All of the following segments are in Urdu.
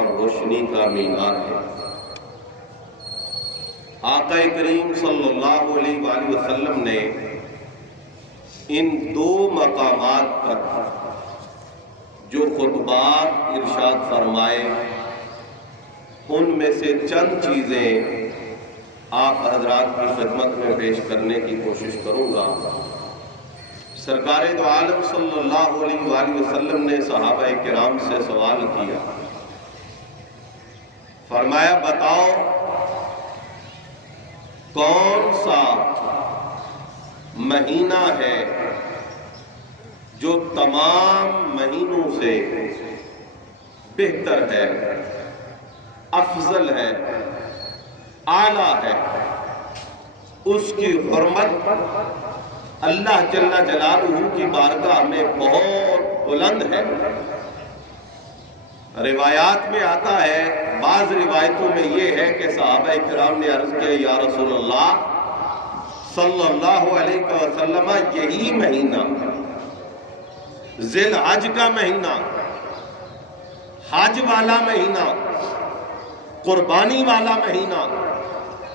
اور روشنی کا مینار ہے۔ آقا کریم صلی اللہ علیہ وآلہ وسلم نے ان دو مقامات پر جو خطبات ارشاد فرمائے، ان میں سے چند چیزیں آپ حضرات کی خدمت میں پیش کرنے کی کوشش کروں گا۔ سرکار دو عالم صلی اللہ علیہ وآلہ وسلم نے صحابہ کرام سے سوال کیا، فرمایا بتاؤ کون سا مہینہ ہے جو تمام مہینوں سے بہتر ہے، افضل ہے، اعلیٰ ہے، اس کی حرمت اللہ جل جلالہ کی بارگاہ میں بہت بلند ہے۔ روایات میں آتا ہے، بعض روایتوں میں یہ ہے کہ صحابہ کرام نے عرض کیا یا رسول اللہ صلی اللہ علیہ وسلم، یہی مہینہ ذی الحج کا مہینہ، حج والا مہینہ، قربانی والا مہینہ،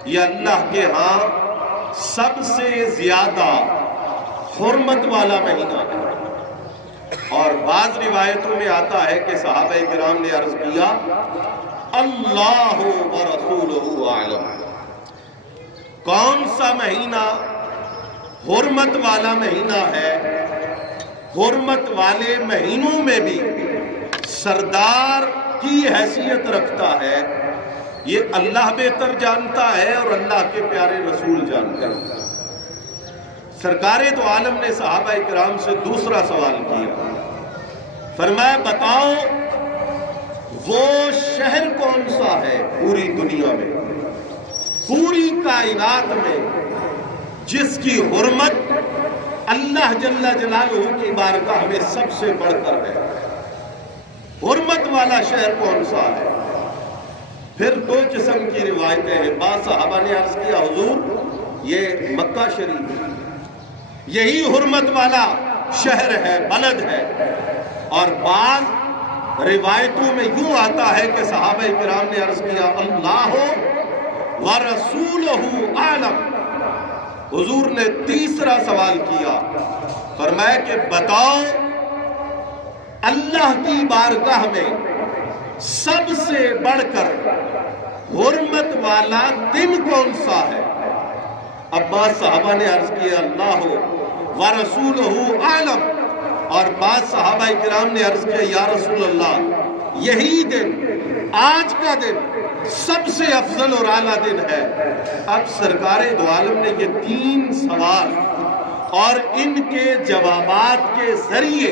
یہ اللہ کے ہاں سب سے زیادہ حرمت والا مہینہ ہے۔ اور بعض روایتوں میں آتا ہے کہ صحابہ کرام نے عرض کیا اللہ ورسولہ اعلم، کون سا مہینہ حرمت والا مہینہ ہے، حرمت والے مہینوں میں بھی سردار کی حیثیت رکھتا ہے، یہ اللہ بہتر جانتا ہے اور اللہ کے پیارے رسول جانتے ہیں۔ سرکار دو عالم نے صحابہ کرام سے دوسرا سوال کیا، فرمایا بتاؤ وہ شہر کون سا ہے پوری دنیا میں، پوری کائنات میں، جس کی حرمت اللہ جل جلالہ کی بارگاہ میں سب سے بڑھ کر ہے، حرمت والا شہر کون سا ہے؟ پھر دو قسم کی روایتیں ہیں۔ بعض صحابہ نے عرض کیا حضور یہ مکہ شریف ہے، یہی حرمت والا شہر ہے، بلد ہے۔ اور بعض روایتوں میں یوں آتا ہے کہ صحابہ کرام نے عرض کیا اللہ ورسولہ اعلم۔ حضور نے تیسرا سوال کیا، فرمایا کہ بتاؤ اللہ کی بارگاہ میں سب سے بڑھ کر حرمت والا دن کون سا ہے؟ اب بعض صحابہ نے عرض کیا اللہ ورسولہ اعلم، اور بعض صحابہ کرام نے عرض کیا یا رسول اللہ یہی دن، آج کا دن سب سے افضل اور اعلیٰ دن ہے۔ اب سرکار دو عالم نے یہ تین سوال اور ان کے جوابات کے ذریعے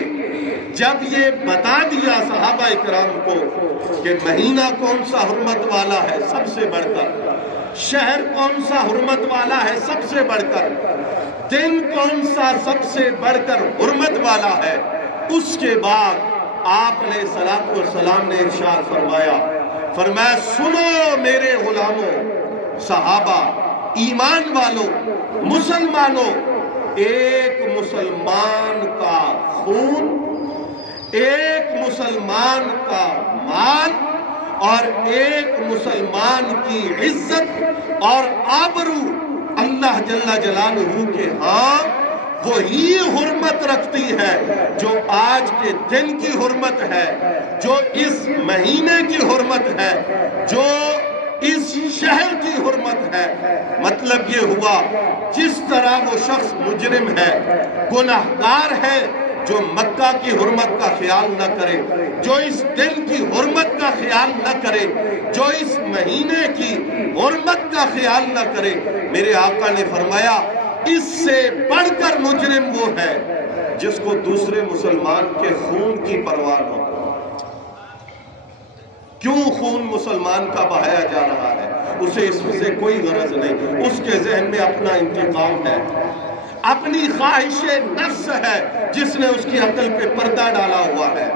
جب یہ بتا دیا صحابہ کرام کو کہ مہینہ کون سا حرمت والا ہے سب سے بڑھ کر، شہر کون سا حرمت والا ہے سب سے بڑھ کر، دن کون سا سب سے بڑھ کر حرمت والا ہے، اس کے بعد آپ علیہ الصلوۃ والسلام نے ارشاد فرمایا سنو میرے غلاموں، صحابہ، ایمان والوں، مسلمانوں، ایک مسلمان کا خون، ایک مسلمان کا مال اور ایک مسلمان کی عزت اور آبرو اللہ جل جلالہ کے ہاں وہی حرمت رکھتی ہے جو آج کے دن کی حرمت ہے، جو اس مہینے کی حرمت ہے، جو اس شہر کی حرمت ہے۔ مطلب یہ ہوا جس طرح وہ شخص مجرم ہے، گناہگار ہے، جو مکہ کی حرمت کا خیال نہ کرے، جو اس دن کی حرمت کا خیال نہ کرے، جو اس مہینے کی حرمت کا خیال نہ کرے، میرے آقا نے فرمایا اس سے بڑھ کر مجرم وہ ہے جس کو دوسرے مسلمان کے خون کی پرواہ نہ ہو۔ کیوں خون مسلمان کا بہایا جا رہا ہے؟ اسے اس سے کوئی غرض نہیں، اس کے ذہن میں اپنا انتقام ہے، اپنی خواہش نفس ہے جس نے اس کی عقل پہ پردہ ڈالا ہوا ہے،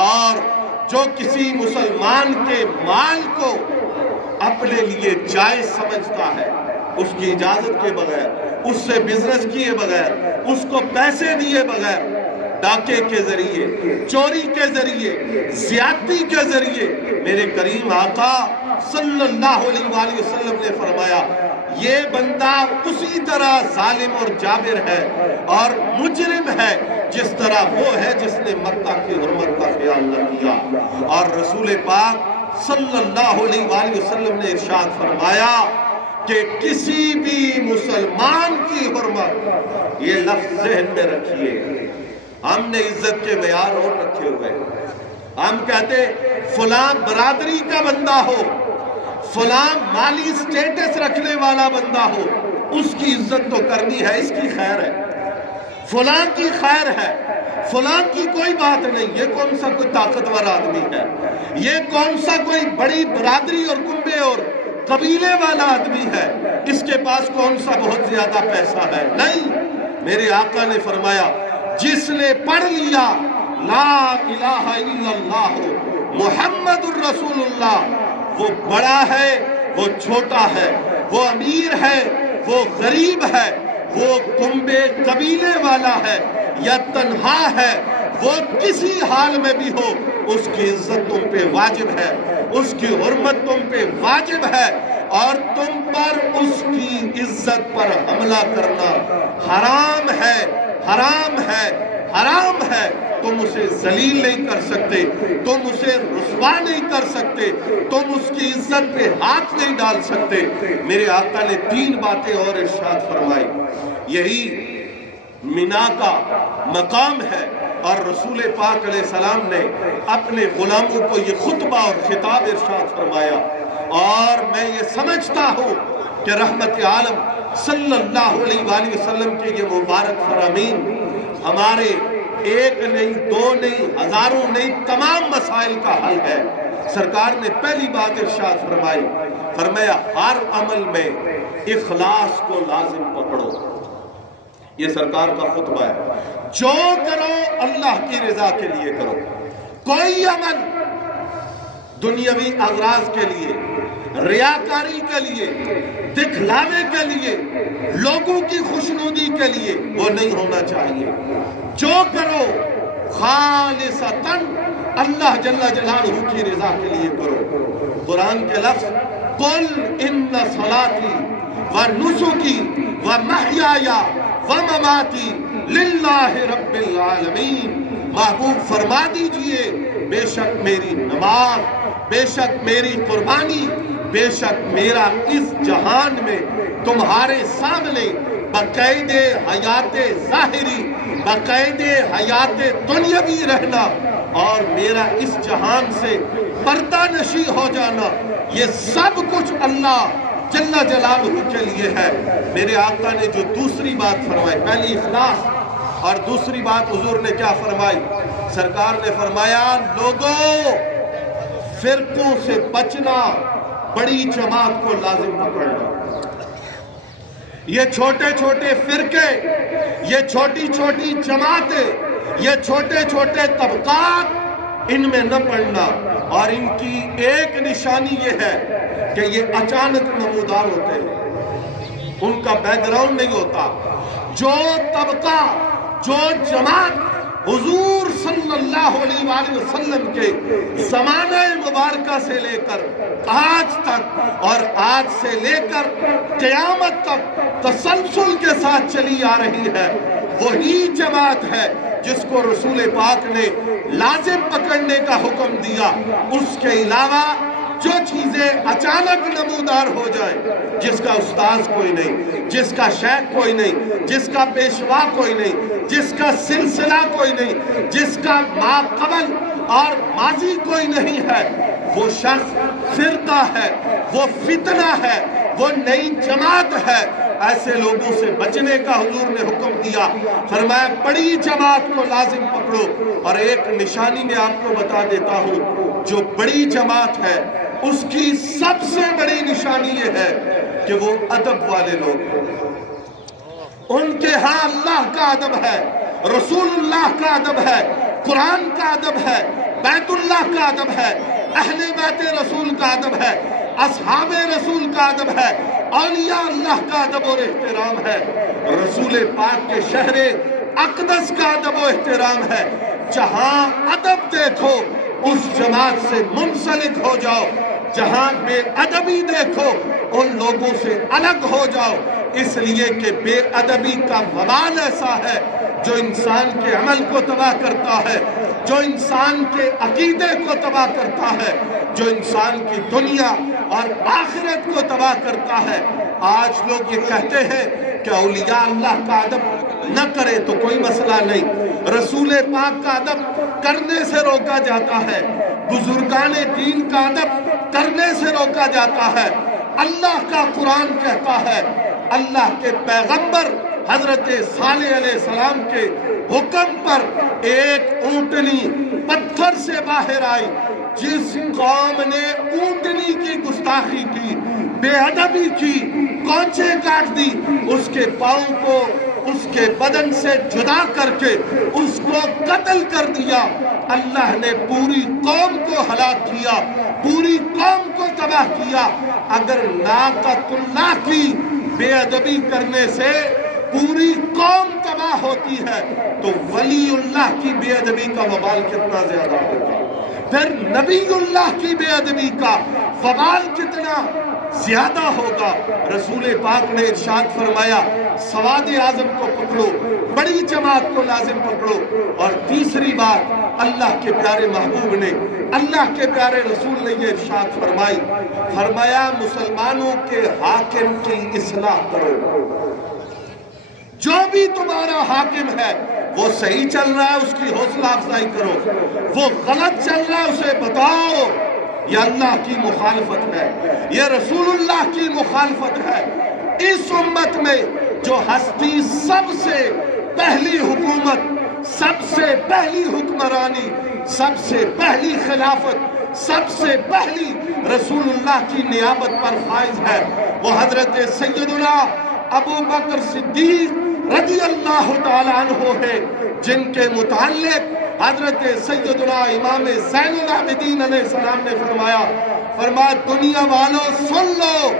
اور جو کسی مسلمان کے مال کو اپنے لیے جائز سمجھتا ہے، اس کی اجازت کے بغیر، اس سے بزنس کیے بغیر، اس کو پیسے دیے بغیر، ڈاکے کے ذریعے، چوری کے ذریعے، زیادتی کے ذریعے، میرے کریم آقا صلی اللہ علیہ وآلہ وسلم نے فرمایا یہ بندہ اسی طرح ظالم اور جابر ہے اور مجرم ہے جس طرح وہ ہے جس نے مکہ کی حرمت کا خیال نہ کیا۔ اور رسول پاک صلی اللہ علیہ وآلہ وسلم نے ارشاد فرمایا کہ کسی بھی مسلمان کی حرمت، یہ لفظ ذہن میں رکھیے، ہم نے عزت کے معیار اور رکھے ہوئے، ہم کہتے فلاں برادری کا بندہ ہو، فلاں مالی سٹیٹس رکھنے والا بندہ ہو، اس کی عزت تو کرنی ہے، اس کی خیر ہے، فلاں کی خیر ہے، فلاں کی کوئی بات نہیں، یہ کون سا کوئی طاقتور آدمی ہے، یہ کون سا کوئی بڑی برادری اور کنبے اور قبیلے والا آدمی ہے، اس کے پاس کون سا بہت زیادہ پیسہ ہے، نہیں، میرے آقا نے فرمایا جس نے پڑھ لیا لا الہ الا اللہ محمد الرسول اللہ، وہ بڑا ہے، وہ چھوٹا ہے، وہ امیر ہے، وہ غریب ہے، وہ کنبے قبیلے والا ہے یا تنہا ہے، وہ کسی حال میں بھی ہو، اس کی عزت تم پہ واجب ہے، اس کی حرمت تم پہ واجب ہے، اور تم پر اس کی عزت پر حملہ کرنا حرام ہے، حرام ہے، حرام ہے۔ تم اسے ذلیل نہیں کر سکتے، تم اسے رسوا نہیں کر سکتے، تم اس کی عزت پہ ہاتھ نہیں ڈال سکتے۔ میرے آقا نے 3 باتیں اور ارشاد فرمائی، یہی مینا کا مقام ہے، اور رسول پاک علیہ السلام نے اپنے غلاموں کو یہ خطبہ اور خطاب ارشاد فرمایا، اور میں یہ سمجھتا ہوں کہ رحمت عالم صلی اللہ علیہ وآلہ وسلم کے یہ مبارک فرامین ہمارے ایک نہیں، 2 نہیں، ہزاروں نہیں، تمام مسائل کا حل ہے۔ سرکار نے پہلی بات ارشاد فرمائی، فرمایا ہر عمل میں اخلاص کو لازم پکڑو، یہ سرکار کا خطبہ ہے، جو کرو اللہ کی رضا کے لیے کرو، کوئی عمل دنیاوی اغراض کے لیے، ریاکاری کے لیے، دکھلاوے کے لیے، لوگوں کی خوشنودی کے لیے وہ نہیں ہونا چاہیے، جو کرو خالصتاً اللہ جل جلالہ کی رضا کے لیے کرو۔ قرآن کے لفظ قل ان صلاتی ونسکی ومحیای ومماتی للہ رب العالمین، محبوب فرما دیجئے بے شک میری نماز، بے شک میری قربانی، بے شک میرا اس جہان میں تمہارے سامنے بقید حیات ظاہری، بقید حیات دنیاوی رہنا اور میرا اس جہان سے پردہ نشی ہو جانا، یہ سب کچھ اللہ جل جلالہ کے لیے ہے۔ میرے آقا نے جو دوسری بات فرمائی، پہلی اخلاص، اور دوسری بات حضور نے کیا فرمائی؟ سرکار نے فرمایا لوگوں فرقوں سے بچنا، بڑی جماعت کو لازم پکڑنا۔ یہ چھوٹے چھوٹے فرقے، یہ چھوٹی چھوٹی جماعتیں، یہ چھوٹے چھوٹے طبقات، ان میں نہ پڑنا، اور ان کی ایک نشانی یہ ہے کہ یہ اچانک نمودار ہوتے ہیں، ان کا بیک گراؤنڈ نہیں ہوتا۔ جو طبقہ، جو جماعت حضور صلی اللہ علیہ وآلہ وسلم کے زمانہ مبارکہ سے لے کر آج تک، اور آج سے لے کر قیامت تک تسلسل کے ساتھ چلی آ رہی ہے، وہی جماعت ہے جس کو رسول پاک نے لازم پکڑنے کا حکم دیا۔ اس کے علاوہ جو چیزیں اچانک نمودار ہو جائیں، جس کا استاذ کوئی نہیں، جس کا شیخ کوئی نہیں، جس کا پیشوا کوئی نہیں، جس کا سلسلہ کوئی نہیں، جس کا ما قبل اور ماضی کوئی نہیں ہے، وہ شخص فرقہ ہے، وہ فتنہ ہے، وہ نئی جماعت ہے۔ ایسے لوگوں سے بچنے کا حضور نے حکم دیا، فرمایا بڑی جماعت کو لازم پکڑو۔ اور ایک نشانی میں آپ کو بتا دیتا ہوں، جو بڑی جماعت ہے اس کی سب سے بڑی نشانی یہ ہے کہ وہ ادب والے لوگ ہیں، ان کے ہاں اللہ کا ادب ہے، رسول اللہ کا ادب ہے، قرآن کا ادب ہے، بیت اللہ کا ادب ہے، اہل بیت رسول کا ادب ہے، اصحاب رسول کا ادب ہے، اولیاء اللہ کا ادب اور احترام ہے۔ رسول پاک کے شہر اقدس کا ادب و احترام ہے۔ جہاں ادب دیکھو اس جماعت سے منسلک ہو جاؤ، جہاں بے ادبی دیکھو ان لوگوں سے الگ ہو جاؤ، اس لیے کہ بے ادبی کا وبال ایسا ہے جو انسان کے عمل کو تباہ کرتا ہے، جو انسان کے عقیدے کو تباہ کرتا ہے، جو انسان کی دنیا اور آخرت کو تباہ کرتا ہے۔ آج لوگ یہ کہتے ہیں کہ اولیاء اللہ کا ادب نہ کرے تو کوئی مسئلہ نہیں، رسول پاک کا ادب کرنے سے روکا جاتا ہے، بزرگان دین کا ادب کرنے سے روکا جاتا ہے۔ اللہ کا قرآن کہتا ہے، اللہ کے پیغمبر حضرت صالح علیہ السلام کے حکم پر ایک اونٹنی پتھر سے باہر آئی۔ جس قوم نے اونٹنی کی گستاخی کی، بے ادبی کی، کونچے کاٹ دی، اس کے پاؤں کو اس کے بدن سے جدا کر کے اس کو قتل کر دیا۔ اللہ نے پوری قوم کو ہلاک کیا، پوری قوم کو تباہ کیا۔ اگر ناقۃ اللہ کی بے ادبی کرنے سے پوری قوم تباہ ہوتی ہے تو ولی اللہ کی بے ادبی کا وبال کتنا زیادہ ہوگا، پھر نبی اللہ کی بے ادبی کا وبال کتنا زیادہ ہوگا۔ رسول پاک نے ارشاد فرمایا، سواد اعظم کو پکڑو، بڑی جماعت کو لازم پکڑو۔ اور تیسری بات اللہ کے پیارے محبوب نے، اللہ کے پیارے رسول نے یہ ارشاد فرمائی، فرمایا مسلمانوں کے حاکم کی اصلاح کرو۔ جو بھی تمہارا حاکم ہے وہ صحیح چل رہا ہے اس کی حوصلہ افزائی کرو، وہ غلط چل رہا ہے اسے بتاؤ۔ یہ اللہ کی مخالفت ہے، یہ رسول اللہ کی مخالفت ہے۔ اس امت میں جو ہستی سب سے پہلی حکومت، سب سے پہلی حکمرانی، سب سے پہلی خلافت، سب سے پہلی رسول اللہ کی نیابت پر فائز ہے، وہ حضرت سیدنا ابو بکر صدیق رضی اللہ تعالیٰ عنہ ہے، جن کے متعلق حضرت سیدنا امام زین العابدین علیہ السلام نے فرمایا دنیا والوں سن لو،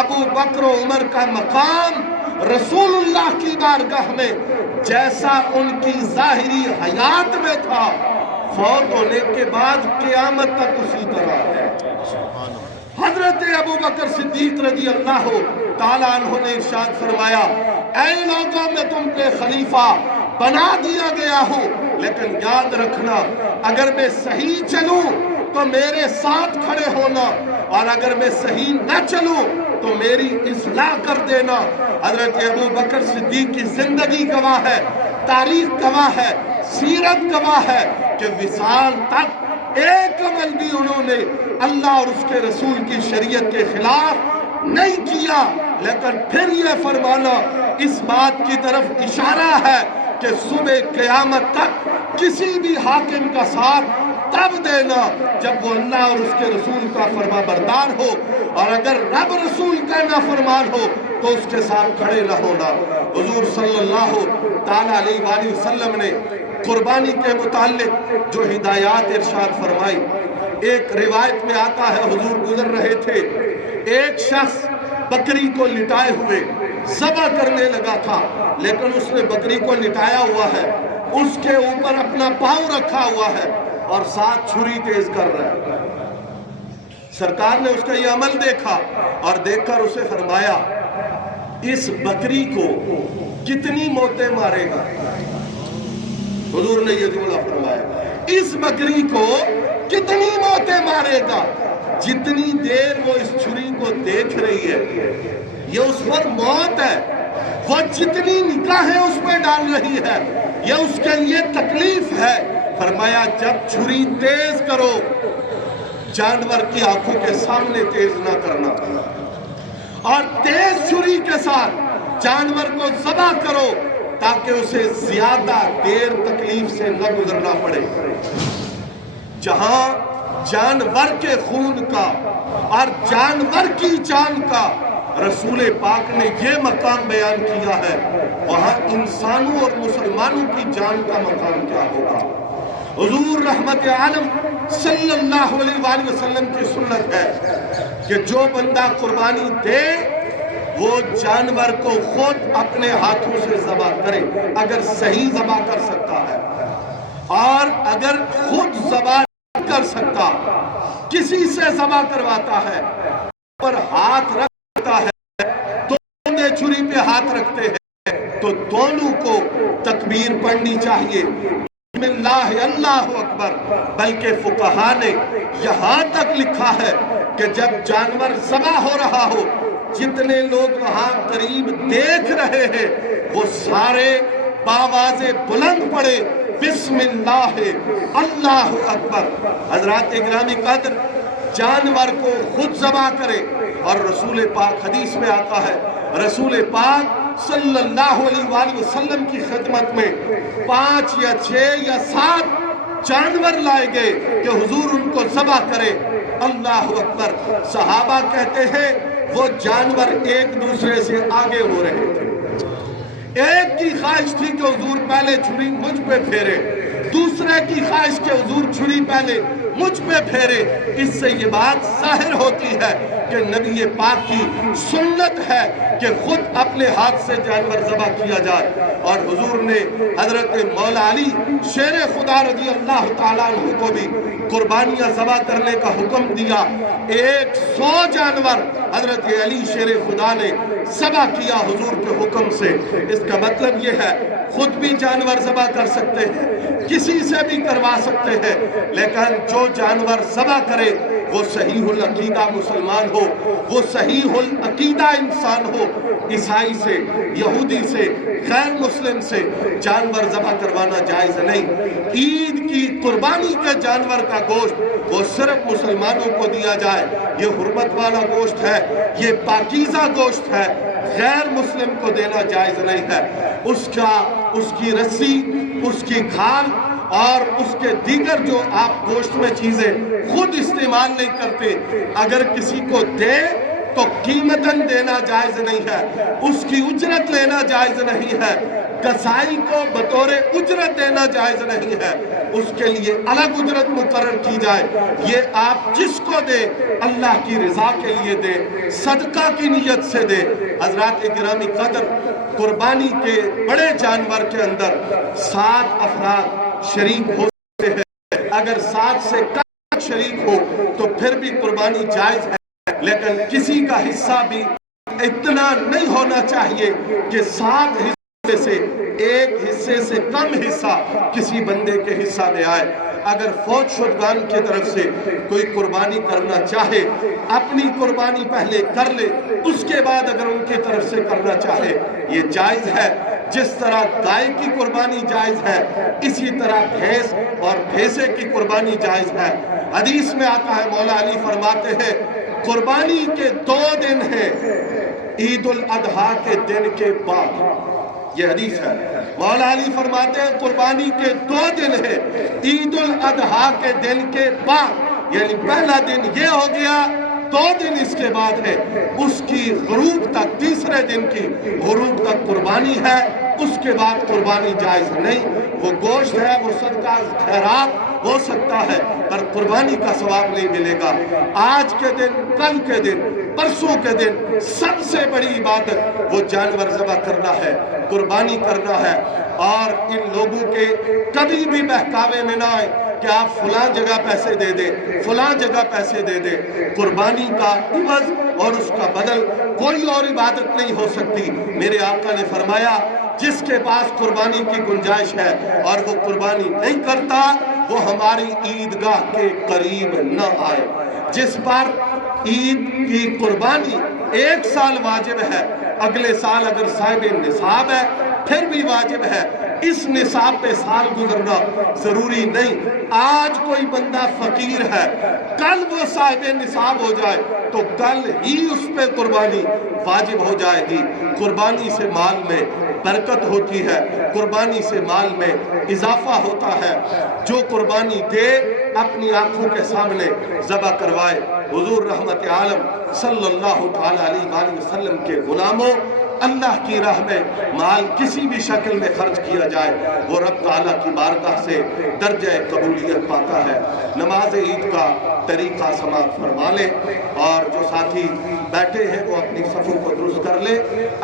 ابو بکر و عمر کا مقام رسول اللہ کی بارگاہ میں جیسا ان کی ظاہری حیات میں تھا، فوت ہونے کے بعد قیامت تک اسی طرح ہے۔ حضرت ابو بکر صدیق رضی اللہ تعالیٰ عنہ نے ارشاد فرمایا، اے لوگوں میں تم پہ خلیفہ بنا دیا گیا ہوں، لیکن یاد رکھنا اگر میں صحیح چلوں تو میرے ساتھ کھڑے ہونا، اور اگر میں صحیح نہ چلوں تو میری اصلاح کر دینا۔ حضرت ابو بکر صدیق کی زندگی گواہ ہے، تاریخ گواہ ہے، سیرت گواہ ہے کہ وصال تک ایک عمل بھی انہوں نے اللہ اور اس کے رسول کی شریعت کے خلاف نہیں کیا، لیکن پھر یہ فرمانا اس بات کی طرف اشارہ ہے کہ صبح قیامت تک کسی بھی حاکم کا ساتھ تب دینا جب وہ اللہ اور اس کے رسول کا فرما بردار ہو، اور اگر رب رسول کا نافرمان ہو تو اس کے ساتھ کھڑے نہ ہونا۔ حضور صلی اللہ تعالیٰ علیہ وآلہ وسلم نے قربانی کے متعلق جو ہدایات ارشاد فرمائی، ایک روایت میں آتا ہے حضور گزر رہے تھے، ایک شخص بکری کو لٹائے ہوئے ذبح کرنے لگا تھا، لیکن اس نے بکری کو لٹایا ہوا ہے، اس کے اوپر اپنا پاؤں رکھا ہوا ہے اور ساتھ چھری تیز کر رہا ہے۔ سرکار نے اس کا یہ عمل دیکھا اور دیکھ کر اسے فرمایا، اس بکری کو کتنی موتیں مارے گا؟ حضور نے یہ جملہ فرمایا، اس بکری کو کتنی موتیں مارے گا؟ جتنی دیر وہ اس چھری کو دیکھ رہی ہے یہ اس پر موت ہے، وہ جتنی نگاہیں اس پہ ڈال رہی ہے یہ اس کے لیے تکلیف ہے۔ فرمایا جب چھری تیز کرو جانور کی آنکھوں کے سامنے تیز نہ کرنا، اور تیز چھری کے ساتھ جانور کو ذبح کرو تاکہ اسے زیادہ دیر تکلیف سے نہ گزرنا پڑے۔ جہاں جانور کے خون کا اور جانور کی جان کا رسول پاک نے یہ مقام بیان کیا ہے، وہاں انسانوں اور مسلمانوں کی جان کا مقام کیا ہوگا؟ حضور رحمت عالم صلی اللہ علیہ وآلہ وسلم کی سنت ہے کہ جو بندہ قربانی دے وہ جانور کو خود اپنے ہاتھوں سے ذبح کرے اگر صحیح ذبح کر سکتا ہے، اور اگر خود ذبح نہیں کر سکتا کسی سے ذبح کرواتا ہے پر ہاتھ رکھتا ہے تو چھری پہ ہاتھ رکھتے ہیں تو دونوں کو تکبیر پڑھنی چاہیے، بسم اللہ اللہ اکبر۔ بلکہ فقہا نے یہاں تک لکھا ہے کہ جب جانور ذبح ہو رہا ہو، جتنے لوگ وہاں قریب دیکھ رہے ہیں وہ سارے باواز بلند پڑے بسم اللہ اللہ اکبر۔ حضرات گرامی قدر، جانور کو خود ذبح کرے، اور رسول پاک حدیث میں آتا ہے رسول پاک صلی اللہ علیہ وآلہ وسلم کی خدمت میں 5 یا 6 یا 7 جانور لائے گئے کہ حضور ان کو ذبح کرے۔ اللہ اکبر۔ صحابہ کہتے ہیں وہ جانور ایک دوسرے سے آگے ہو رہے تھے، ایک کی خواہش تھی کہ حضور پہلے چھری مجھ پہ پھیرے، دوسرے کی خواہش کہ حضور چھری پہلے مجھ پہ پھیرے۔ اس سے یہ بات ظاہر ہوتی ہے کہ نبی پاک کی سنت ہے کہ خود اپنے ہاتھ سے جانور ذبح کیا جائے، اور حضور نے حضرت مولا علی شیر خدا رضی اللہ تعالیٰ عنہ کو بھی قربانیاں ذبح کرنے کا حکم دیا۔ 100 جانور حضرت علی شیر خدا نے ذبح کیا حضور کے حکم سے۔ اس کا مطلب یہ ہے خود بھی جانور ذبح کر سکتے ہیں، کسی سے بھی کروا سکتے ہیں، لیکن جو جانور ذبح کرے وہ صحیح العقیدہ مسلمان ہو، وہ صحیح العقیدہ انسان ہو۔ عیسائی سے، یہودی سے، غیر مسلم سے جانور ذبح کروانا جائز نہیں۔ عید کی قربانی کے جانور کا گوشت وہ صرف مسلمانوں کو دیا جائے، یہ حرمت والا گوشت ہے، یہ پاکیزہ گوشت ہے، غیر مسلم کو دینا جائز نہیں ہے۔ اس کی رسی، اس کی کھال اور اس کے دیگر جو آپ گوشت میں چیزیں خود استعمال نہیں کرتے، اگر کسی کو دے تو قیمتاً دینا جائز نہیں ہے، اس کی اجرت لینا جائز نہیں ہے، قصائی کو بطور اجرت دینا جائز نہیں ہے، اس کے لیے الگ اجرت مقرر کی جائے۔ یہ آپ جس کو دے اللہ کی رضا کے لیے دے، صدقہ کی نیت سے دے۔ حضرات گرامی قدر، قربانی کے بڑے جانور کے اندر 7 افراد شریک ہوتے ہیں، اگر 7 سے کم شریک ہو تو پھر بھی قربانی جائز ہے، لیکن کسی کا حصہ بھی اتنا نہیں ہونا چاہیے کہ 7 حصے سے ایک حصے سے کم حصہ کسی بندے کے حصہ میں آئے۔ اگر فوت شدگان کی طرف سے کوئی قربانی کرنا چاہے، اپنی قربانی پہلے کر لے، اس کے بعد اگر ان کی طرف سے کرنا چاہے، یہ جائز ہے۔ جس طرح گائے کی قربانی جائز ہے، اسی طرح بھینس اور بھینسے کی قربانی جائز ہے۔ حدیث میں آتا ہے مولا علی فرماتے ہیں قربانی کے 2 دن ہیں، عید الاضحیٰ کے دن کے بعد۔ یہ حدیث ہے، مولا علی فرماتے ہیں قربانی کے 2 دن ہیں، عید الاضحیٰ کے دن کے بعد، یعنی پہلا دن یہ ہو گیا، 2 دن اس کے بعد ہے، اس کی غروب تک، تیسرے دن کی غروب تک قربانی ہے، اس کے بعد قربانی جائز نہیں۔ وہ گوشت ہے، وہ صدقہ خیرات ہو سکتا ہے، پر قربانی کا ثواب نہیں ملے گا۔ آج کے دن، کل کے دن، پرسوں کے دن سب سے بڑی عبادت وہ جانور ذبح کرنا ہے، قربانی کرنا ہے، اور ان لوگوں کے کبھی بھی بہکاوے میں نہ آئے کہ آپ فلاں جگہ پیسے دے دیں، فلاں جگہ پیسے دے دیں۔ قربانی کا عوض اور اس کا بدل کوئی اور عبادت نہیں ہو سکتی۔ میرے آقا نے فرمایا جس کے پاس قربانی کی گنجائش ہے اور وہ قربانی نہیں کرتا، وہ ہماری عیدگاہ کے قریب نہ آئے۔ جس پر عید کی قربانی 1 سال واجب ہے، اگلے سال اگر صاحب نصاب ہے پھر بھی واجب ہے، اس نصاب پہ سال گزرنا ضروری نہیں۔ آج کوئی بندہ فقیر ہے، کل وہ صاحب نصاب ہو جائے تو کل ہی اس پہ قربانی واجب ہو جائے گی۔ قربانی سے مال میں برکت ہوتی ہے، قربانی سے مال میں اضافہ ہوتا ہے۔ جو قربانی دے اپنی آنکھوں کے سامنے ذبح کروائے۔ حضور رحمت عالم صلی اللہ علیہ وسلم کے غلاموں، اللہ کی راہ میں مال کسی بھی شکل میں خرچ کیا جائے وہ رب تعالیٰ کی بارگاہ سے درجہ قبولیت پاتا ہے۔ نماز عید کا طریقہ سماعت فرما لیں، اور جو ساتھی بیٹھے ہیں وہ اپنی صفوں کو درست کر لیں۔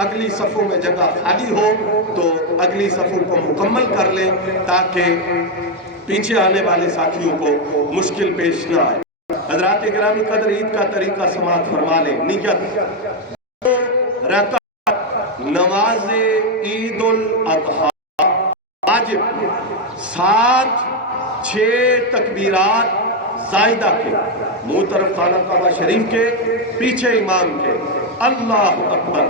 اگلی صفوں میں جگہ خالی ہو تو اگلی صفوں کو مکمل کر لیں تاکہ پیچھے آنے والے ساتھیوں کو مشکل پیش نہ آئے۔ حضرات گرامی قدر، عید کا طریقہ سماعت فرما لیں۔ نیت رکعت نماز عید الاضحیٰ واجب 7-6 تکبیرات زائدہ کے، منہ طرف خانہ کعبہ شریف کے، پیچھے امام کے، اللہ اکبر،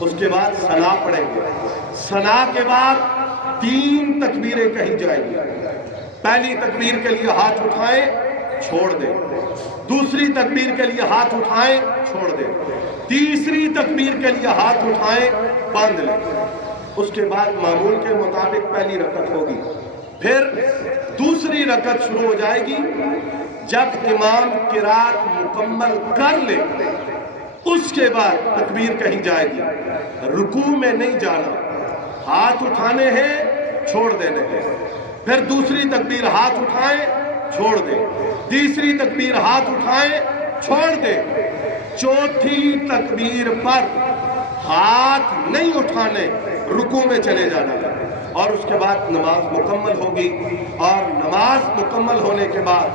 اس کے بعد ثنا پڑھیں گے۔ ثنا کے بعد 3 تکبیریں کہی جائیں گی۔ پہلی تکبیر کے لیے ہاتھ اٹھائیں، چھوڑ دیں۔ دوسری تکبیر کے لیے ہاتھ اٹھائیں، چھوڑ دیں۔ تیسری تکبیر کے لیے ہاتھ اٹھائیں، باندھ لیں۔ اس کے بعد معمول کے مطابق پہلی رکعت ہوگی، پھر دوسری رکعت شروع ہو جائے گی۔ جب امام قرات مکمل کر لے اس کے بعد تکبیر کہی جائے گی۔ رکوع میں نہیں جانا، ہاتھ اٹھانے ہیں، چھوڑ دینے ہیں۔ پھر دوسری تکبیر ہاتھ اٹھائیں، چھوڑ دیں۔ تیسری تکبیر ہاتھ اٹھائیں، چھوڑ دیں۔ چوتھی تکبیر پر ہاتھ نہیں اٹھانے، رکوع میں چلے جانا ہے، اور اس کے بعد نماز مکمل ہوگی۔ اور نماز مکمل ہونے کے بعد